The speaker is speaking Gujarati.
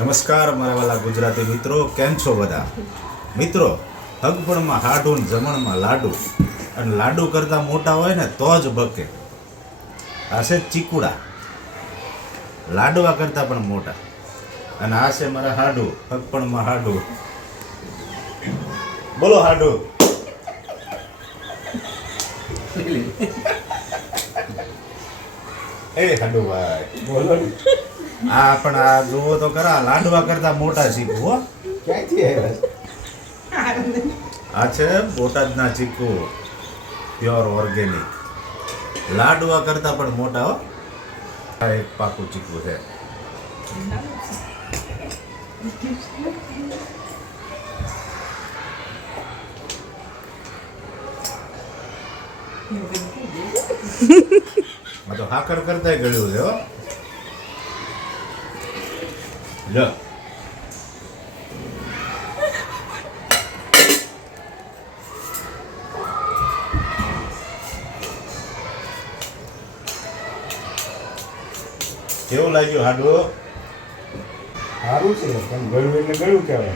નમસ્કાર મારા વાલા ગુજરાતી મિત્રો, કેમ છો બધા મિત્રો? હગપણમાં હાડું ને જમણમાં લાડુ, અને લાડુ કરતાં મોટા હોય ને તો જ બકે. આ છે ચીકુડા, લાડવા કરતાં પણ મોટા. અને આ છે મારા હાડુ, હગપણમાં હાડુ. બોલો હાડુ. એ હાડુ ભાઈ બોલો. આ પણ આ જુઓ તો ખરા, લાડવા કરતા મોટા ચીકુ. હો, ક્યાંથી આવ્યા? આ છે બોટાદના ચીકુ, પ્યોર ઓર્ગેનિક. લાડવા કરતા પણ મોટા. હો, આ એક પાકું ચીકુ છે. આ તો હાકર કરતા ગળ્યું છે. હો, લો. કેવું લાગ્યું હાડુ? સારું છે, પણ ગળું એટલે ગળું કહેવાય.